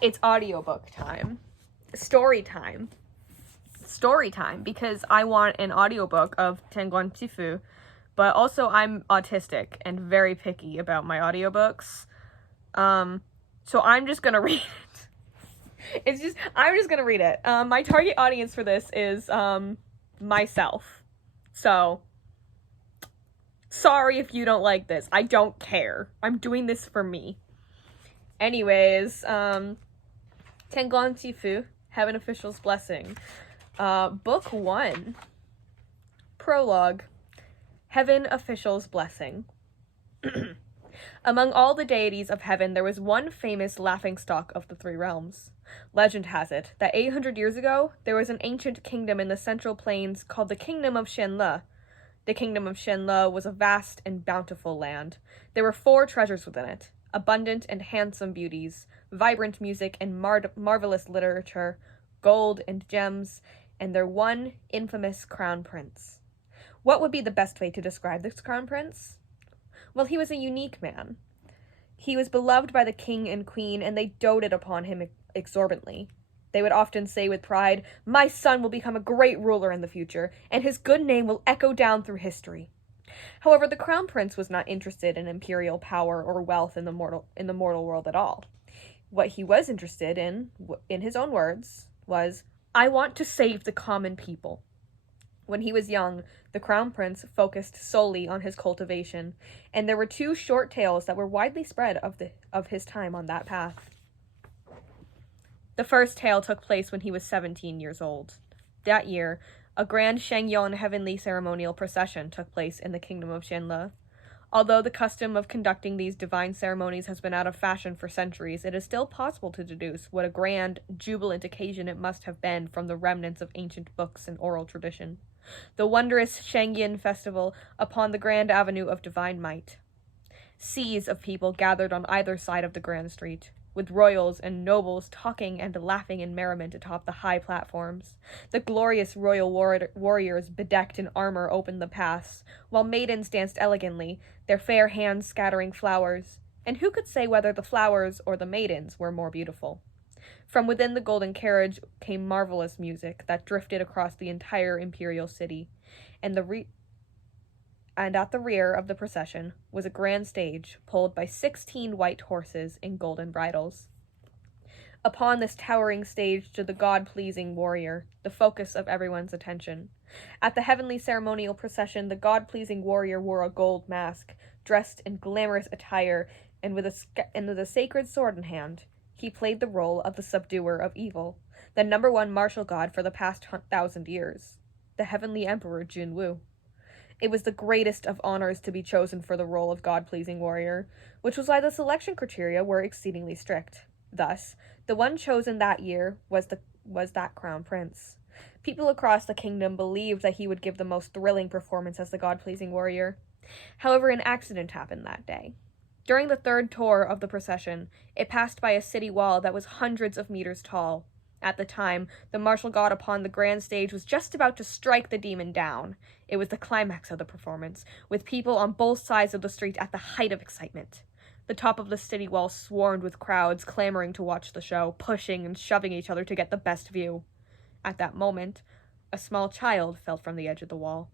It's audiobook time. Story time. Story time, because I want an audiobook of Tenguan Tifu, but also I'm autistic and very picky about my audiobooks. So I'm just gonna read it. I'm just gonna read it. My target audience for this is, myself. So, sorry if you don't like this. I don't care. I'm doing this for me. Anyways, Tenguan Tifu, Heaven Official's Blessing. Book 1. Prologue. Heaven Official's Blessing. Among all the deities of heaven, there was one famous laughingstock of the three realms. Legend has it that 800 years ago, there was an ancient kingdom in the central plains called the Kingdom of Shenle. The Kingdom of Shenle was a vast and bountiful land. There were 4 treasures within it: abundant and handsome beauties, vibrant music and marvelous literature, gold and gems, and their one infamous crown prince. What would be the best way to describe this crown prince? Well, he was a unique man. He was beloved by the king and queen, and they doted upon him exorbitantly. They would often say with pride, "My son will become a great ruler in the future, and his good name will echo down through history." However, the crown prince was not interested in imperial power or wealth in the mortal world at all. What he was interested in his own words, was, "I want to save the common people." When he was young, the crown prince focused solely on his cultivation, and there were 2 short tales that were widely spread of his time on that path. The first tale took place when he was 17 years old. That year, a grand Shengyon heavenly ceremonial procession took place in the kingdom of Shenle. Although the custom of conducting these divine ceremonies has been out of fashion for centuries, it is still possible to deduce what a grand, jubilant occasion it must have been from the remnants of ancient books and oral tradition. The wondrous Shengyin festival upon the grand avenue of divine might. Seas of people gathered on either side of the grand street, with royals and nobles talking and laughing in merriment atop the high platforms. The glorious royal warriors bedecked in armor opened the paths, while maidens danced elegantly, their fair hands scattering flowers. And who could say whether the flowers or the maidens were more beautiful? From within the golden carriage came marvelous music that drifted across the entire imperial city, and at the rear of the procession was a grand stage pulled by 16 white horses in golden bridles. Upon this towering stage stood the God-pleasing warrior, the focus of everyone's attention. At the heavenly ceremonial procession, the God-pleasing warrior wore a gold mask, dressed in glamorous attire, and with a sacred sword in hand. He played the role of the subduer of evil, the #1 martial god for the past 1,000 years, the heavenly emperor Junwu. It was the greatest of honors to be chosen for the role of God-pleasing warrior, which was why the selection criteria were exceedingly strict. Thus, the one chosen that year was that crown prince. People across the kingdom believed that he would give the most thrilling performance as the God-pleasing warrior. However, an accident happened that day. During the 3rd tour of the procession, it passed by a city wall that was hundreds of meters tall. At the time, the martial god upon the grand stage was just about to strike the demon down. It was the climax of the performance, with people on both sides of the street at the height of excitement. The top of the city wall swarmed with crowds clamoring to watch the show, pushing and shoving each other to get the best view. At that moment, a small child fell from the edge of the wall.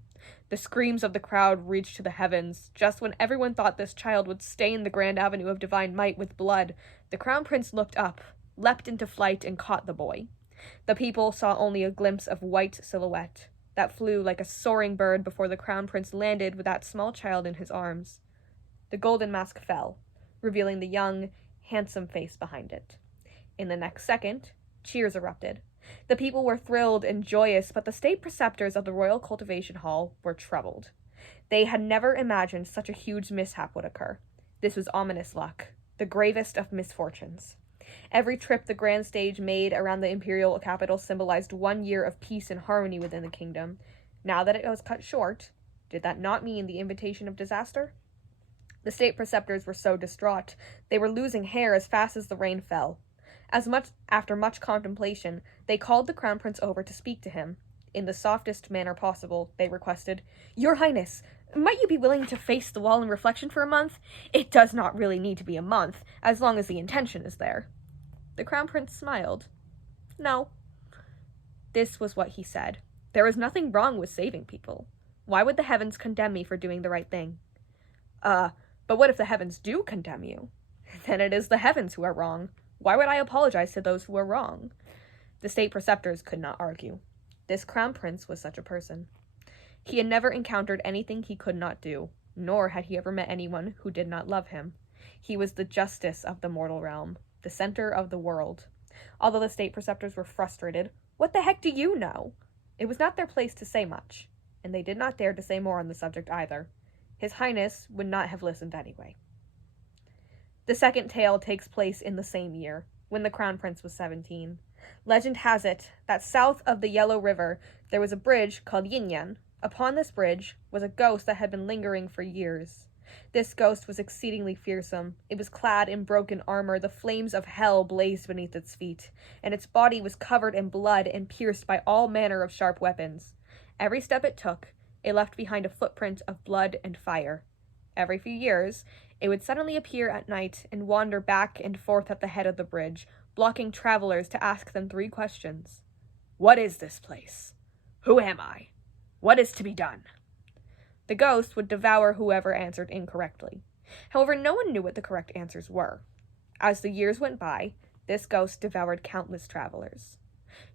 The screams of the crowd reached to the heavens. Just when everyone thought this child would stain the grand avenue of divine might with blood, the crown prince looked up, leapt into flight, and caught the boy. The people saw only a glimpse of white silhouette that flew like a soaring bird before the crown prince landed with that small child in his arms. The golden mask fell, revealing the young, handsome face behind it. In the next second, cheers erupted. The people were thrilled and joyous, but the state preceptors of the Royal Cultivation Hall were troubled. They had never imagined such a huge mishap would occur. This was ominous luck, the gravest of misfortunes. Every trip the grand stage made around the imperial capital symbolized 1 year of peace and harmony within the kingdom. Now that it was cut short, did that not mean the invitation of disaster? The state preceptors were so distraught, they were losing hair as fast as the rain fell. After much contemplation, they called the crown prince over to speak to him. In the softest manner possible, they requested, "Your Highness, might you be willing to face the wall in reflection for a month? It does not really need to be a month, as long as the intention is there." The Crown Prince smiled. No. This was what he said. There is nothing wrong with saving people. Why would the heavens condemn me for doing the right thing? But what if the heavens do condemn you? Then it is the heavens who are wrong. Why would I apologize to those who are wrong? The state preceptors could not argue. This Crown Prince was such a person. He had never encountered anything he could not do, nor had he ever met anyone who did not love him. He was the justice of the mortal realm, the center of the world. Although the state preceptors were frustrated, what the heck do you know? It was not their place to say much, and they did not dare to say more on the subject either. His Highness would not have listened anyway. The second tale takes place in the same year, when the Crown Prince was 17. Legend has it that south of the Yellow River there was a bridge called Yinyan. Upon this bridge was a ghost that had been lingering for years. This ghost was exceedingly fearsome. It was clad in broken armor, the flames of hell blazed beneath its feet, and its body was covered in blood and pierced by all manner of sharp weapons. Every step it took, it left behind a footprint of blood and fire. Every few years, it would suddenly appear at night and wander back and forth at the head of the bridge, blocking travelers to ask them 3 questions. What is this place? Who am I? What is to be done? The ghost would devour whoever answered incorrectly. However, no one knew what the correct answers were. As the years went by, this ghost devoured countless travelers.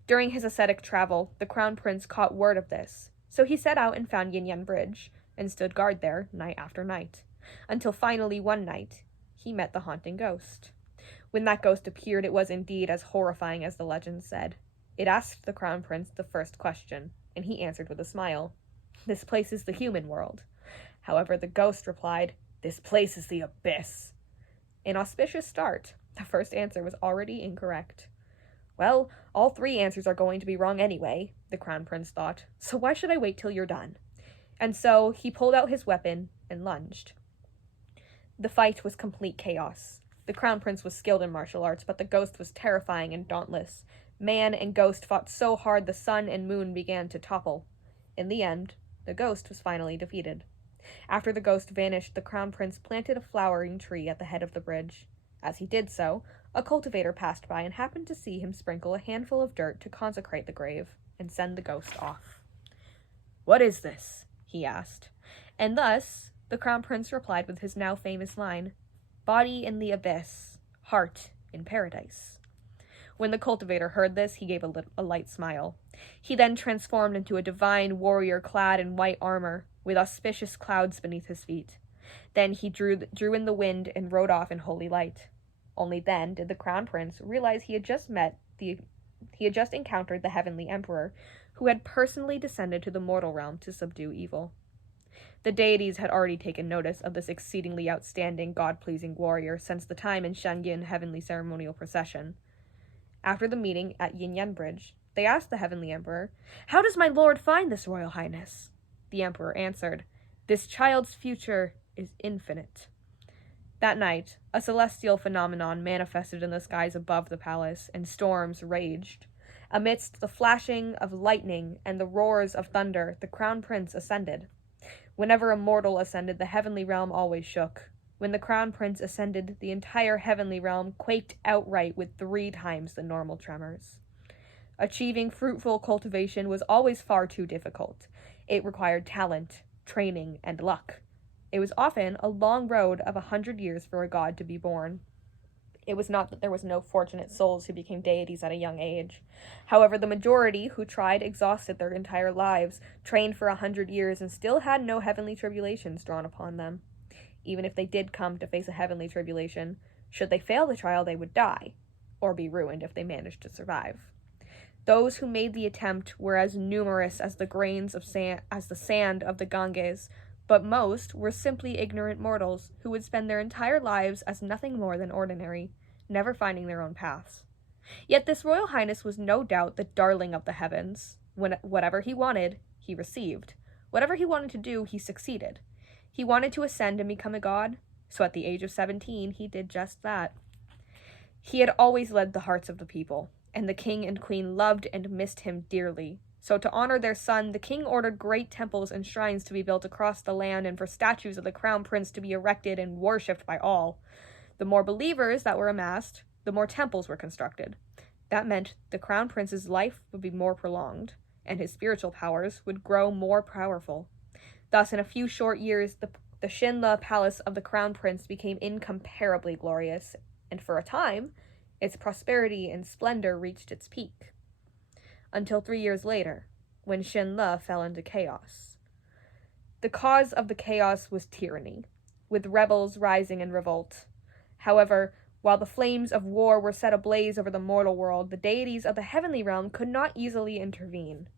During his ascetic travel, the Crown Prince caught word of this, so he set out and found Yinyan Bridge, and stood guard there night after night, until finally one night, he met the haunting ghost. When that ghost appeared, it was indeed as horrifying as the legend said. It asked the Crown Prince the first question, and he answered with a smile. This place is the human world. However, the ghost replied, This place is the abyss. An auspicious start. The first answer was already incorrect. Well, all 3 answers are going to be wrong anyway, the Crown Prince thought, so why should I wait till you're done? And so he pulled out his weapon and lunged. The fight was complete chaos. The Crown Prince was skilled in martial arts, but the ghost was terrifying and dauntless. Man and ghost fought so hard the sun and moon began to topple. In the end, the ghost was finally defeated. After the ghost vanished, the Crown Prince planted a flowering tree at the head of the bridge. As he did so, a cultivator passed by and happened to see him sprinkle a handful of dirt to consecrate the grave and send the ghost off. What is this? He asked. And thus, the Crown Prince replied with his now famous line, Body in the abyss, heart in paradise. When the cultivator heard this, he gave a light smile. He then transformed into a divine warrior clad in white armor, with auspicious clouds beneath his feet. Then he drew in the wind and rode off in holy light. Only then did the Crown Prince realize he had just encountered the heavenly emperor, who had personally descended to the mortal realm to subdue evil. The deities had already taken notice of this exceedingly outstanding, God-pleasing warrior since the time in Shangyin heavenly ceremonial procession. After the meeting at Yinyan Bridge, they asked the heavenly emperor, How does my lord find this royal highness? The emperor answered, This child's future is infinite. That night, a celestial phenomenon manifested in the skies above the palace, and storms raged. Amidst the flashing of lightning and the roars of thunder, the Crown Prince ascended. Whenever a mortal ascended, the heavenly realm always shook. When the Crown Prince ascended, the entire heavenly realm quaked outright with 3 times the normal tremors. Achieving fruitful cultivation was always far too difficult. It required talent, training, and luck. It was often a long road of 100 years for a god to be born. It was not that there was no fortunate souls who became deities at a young age. However, the majority who tried exhausted their entire lives, trained for 100 years, and still had no heavenly tribulations drawn upon them. Even if they did come to face a heavenly tribulation, should they fail the trial, they would die, or be ruined if they managed to survive. Those who made the attempt were as numerous as the grains of sand, as the sand of the Ganges, but most were simply ignorant mortals who would spend their entire lives as nothing more than ordinary, never finding their own paths. Yet this royal highness was no doubt the darling of the heavens. Whatever he wanted, he received. Whatever he wanted to do, he succeeded. He wanted to ascend and become a god, so at the age of 17, he did just that. He had always led the hearts of the people, and the king and queen loved and missed him dearly. So to honor their son, the king ordered great temples and shrines to be built across the land and for statues of the Crown Prince to be erected and worshipped by all. The more believers that were amassed, the more temples were constructed. That meant the crown prince's life would be more prolonged, and his spiritual powers would grow more powerful. Thus, in a few short years, the Shinla palace of the crown prince became incomparably glorious, and for a time, its prosperity and splendor reached its peak. Until 3 years later, when Shinla fell into chaos. The cause of the chaos was tyranny, with rebels rising in revolt. However, while the flames of war were set ablaze over the mortal world, the deities of the heavenly realm could not easily intervene.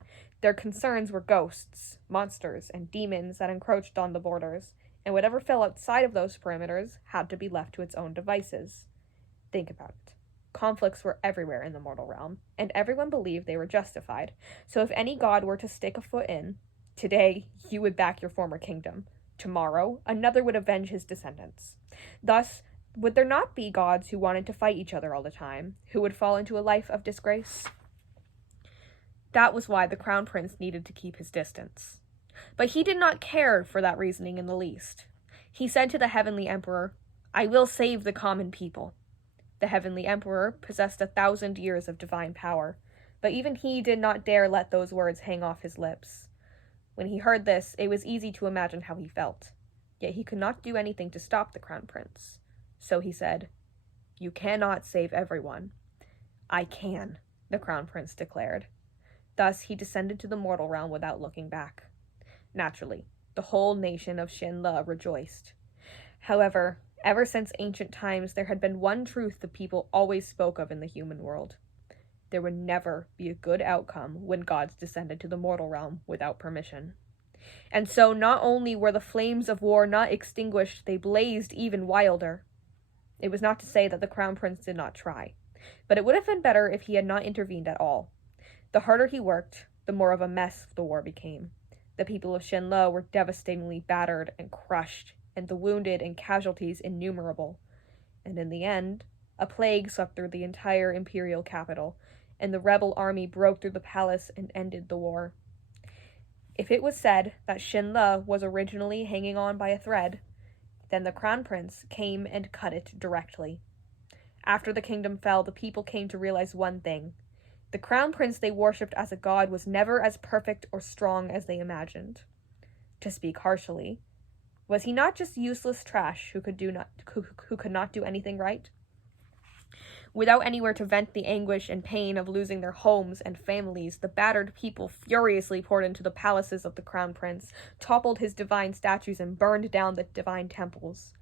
Their concerns were ghosts, monsters, and demons that encroached on the borders, and whatever fell outside of those perimeters had to be left to its own devices. Think about it. Conflicts were everywhere in the mortal realm, and everyone believed they were justified. So if any god were to stick a foot in, today you would back your former kingdom. Tomorrow, another would avenge his descendants. Thus, would there not be gods who wanted to fight each other all the time, who would fall into a life of disgrace? That was why the crown prince needed to keep his distance. But he did not care for that reasoning in the least. He said to the heavenly emperor, "I will save the common people." The heavenly emperor possessed 1,000 years of divine power, but even he did not dare let those words hang off his lips. When he heard this, it was easy to imagine how he felt. Yet he could not do anything to stop the crown prince. So he said, "You cannot save everyone." "I can," the crown prince declared. Thus he descended to the mortal realm without looking back. Naturally, the whole nation of Shinla rejoiced. However, ever since ancient times, there had been one truth the people always spoke of in the human world. There would never be a good outcome when gods descended to the mortal realm without permission. And so not only were the flames of war not extinguished, they blazed even wilder. It was not to say that the crown prince did not try, but it would have been better if he had not intervened at all. The harder he worked, the more of a mess the war became. The people of Shinla were devastatingly battered and crushed, and the wounded and casualties innumerable. And in the end, a plague swept through the entire imperial capital, and the rebel army broke through the palace and ended the war. If it was said that Shinla was originally hanging on by a thread, then the crown prince came and cut it directly. After the kingdom fell, the people came to realize one thing. The crown prince they worshipped as a god was never as perfect or strong as they imagined. To speak harshly, was he not just useless trash who could not do anything right? Without anywhere to vent the anguish and pain of losing their homes and families, the battered people furiously poured into the palaces of the crown prince, toppled his divine statues, and burned down the divine temples.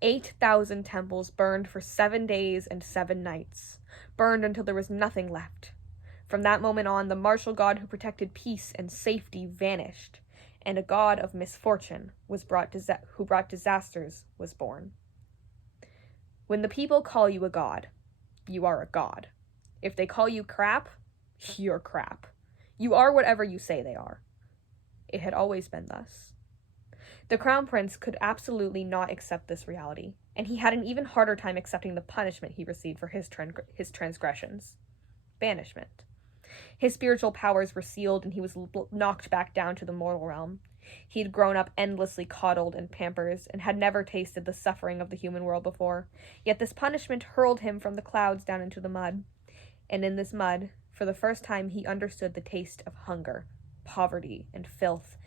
8,000 temples burned for 7 days and 7 nights, burned until there was nothing left. From that moment on, the martial god who protected peace and safety vanished, and a god of misfortune who brought disasters was born. When the people call you a god, you are a god. If they call you crap, you're crap. You are whatever you say they are. It had always been thus. The crown prince could absolutely not accept this reality, and he had an even harder time accepting the punishment he received for his transgressions. Banishment. His spiritual powers were sealed, and he was knocked back down to the mortal realm. He had grown up endlessly coddled and pampered, and had never tasted the suffering of the human world before. Yet this punishment hurled him from the clouds down into the mud. And in this mud, for the first time, he understood the taste of hunger, poverty, and filth.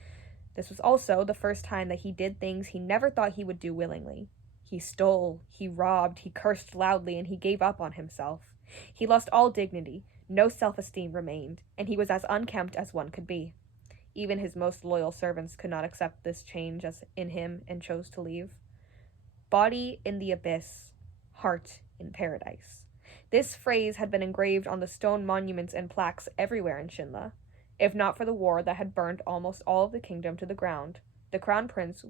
This was also the first time that he did things he never thought he would do willingly. He stole, he robbed, he cursed loudly, and he gave up on himself. He lost all dignity, no self-esteem remained, and he was as unkempt as one could be. Even his most loyal servants could not accept this change in him and chose to leave. Body in the abyss, heart in paradise. This phrase had been engraved on the stone monuments and plaques everywhere in Shinla. If not for the war that had burned almost all of the kingdom to the ground, if the crown prince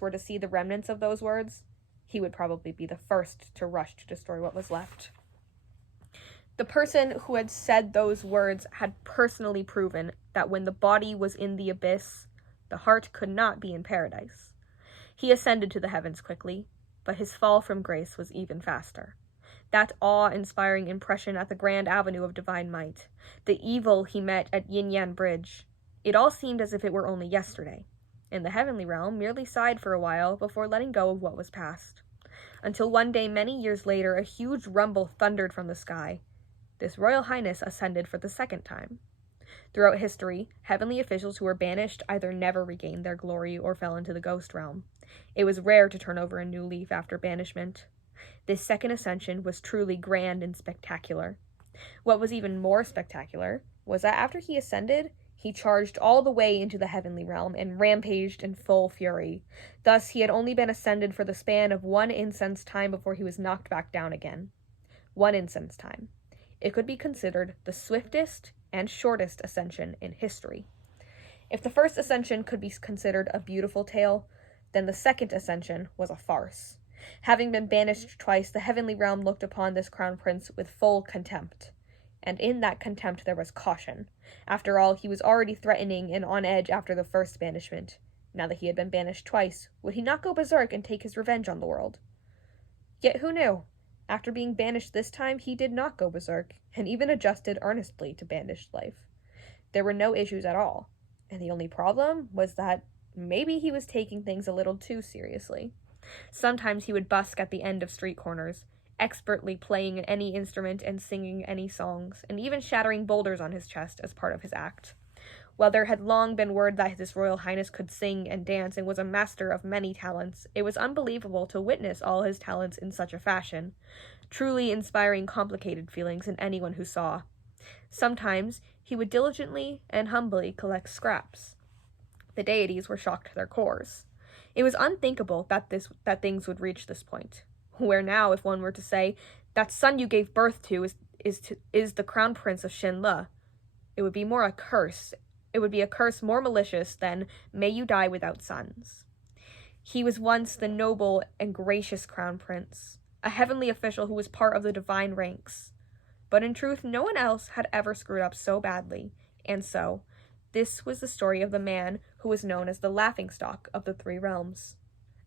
were to see the remnants of those words, he would probably be the first to rush to destroy what was left. The person who had said those words had personally proven that when the body was in the abyss, the heart could not be in paradise. He ascended to the heavens quickly, but his fall from grace was even faster. That awe-inspiring impression at the Grand Avenue of Divine Might, the evil he met at Yin Yan Bridge, it all seemed as if it were only yesterday. In the heavenly realm, merely sighed for a while before letting go of what was past. until one day many years later a huge rumble thundered from the sky. This Royal Highness ascended for the second time. Throughout history, heavenly officials who were banished either never regained their glory or fell into the ghost realm. It was rare to turn over a new leaf after banishment. This second ascension was truly grand and spectacular. What was even more spectacular was that after he ascended, he charged all the way into the heavenly realm and rampaged in full fury. Thus, he had only been ascended for the span of 1 incense time before he was knocked back down again. 1 incense time. It could be considered the swiftest and shortest ascension in history. If the first ascension could be considered a beautiful tale, then the second ascension was a farce. Having been banished twice, the heavenly realm looked upon this crown prince with full contempt. And in that contempt there was caution. After all, he was already threatening and on edge after the first banishment. Now that he had been banished twice, would he not go berserk and take his revenge on the world? Yet who knew? After being banished this time, he did not go berserk, and even adjusted earnestly to banished life. There were no issues at all, and the only problem was that maybe he was taking things a little too seriously. Sometimes he would busk at the end of street corners, expertly playing any instrument and singing any songs, and even shattering boulders on his chest as part of his act. While there had long been word that His Royal Highness could sing and dance and was a master of many talents, it was unbelievable to witness all his talents in such a fashion, truly inspiring complicated feelings in anyone who saw. Sometimes he would diligently and humbly collect scraps. The deities were shocked to their cores. It was unthinkable that things would reach this point, where now, if one were to say, "That son you gave birth to is the crown prince of Shenle," it would be more a curse. It would be a curse more malicious than "May you die without sons." He was once the noble and gracious crown prince, a heavenly official who was part of the divine ranks. But in truth, no one else had ever screwed up so badly, and so, this was the story of the man who was known as the laughingstock of the 3 realms.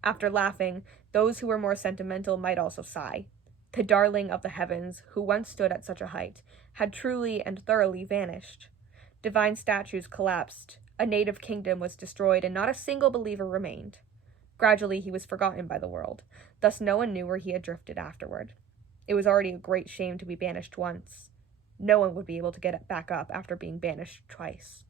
After laughing, those who were more sentimental might also sigh. The darling of the heavens, who once stood at such a height, had truly and thoroughly vanished. Divine statues collapsed, a native kingdom was destroyed, and not a single believer remained. Gradually he was forgotten by the world, thus no one knew where he had drifted afterward. It was already a great shame to be banished once. No one would be able to get back up after being banished twice.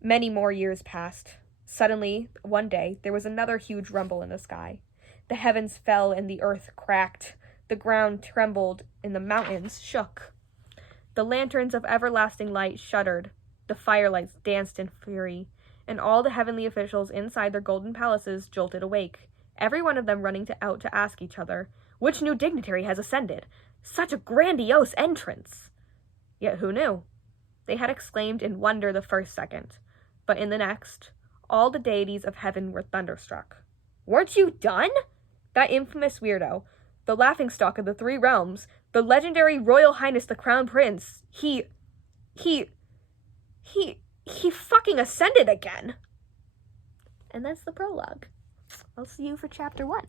Many more years passed. Suddenly, one day, there was another huge rumble in the sky. The heavens fell and the earth cracked. The ground trembled and the mountains shook. The lanterns of everlasting light shuddered. The firelights danced in fury, and all the heavenly officials inside their golden palaces jolted awake, every one of them running out to ask each other, "Which new dignitary has ascended? Such a grandiose entrance!" Yet who knew? They had exclaimed in wonder the first second, but in the next, all the deities of heaven were thunderstruck. "Weren't you done?" That infamous weirdo, the laughingstock of the 3 realms, the legendary Royal Highness the Crown Prince, he fucking ascended again! And that's the prologue. I'll see you for chapter 1.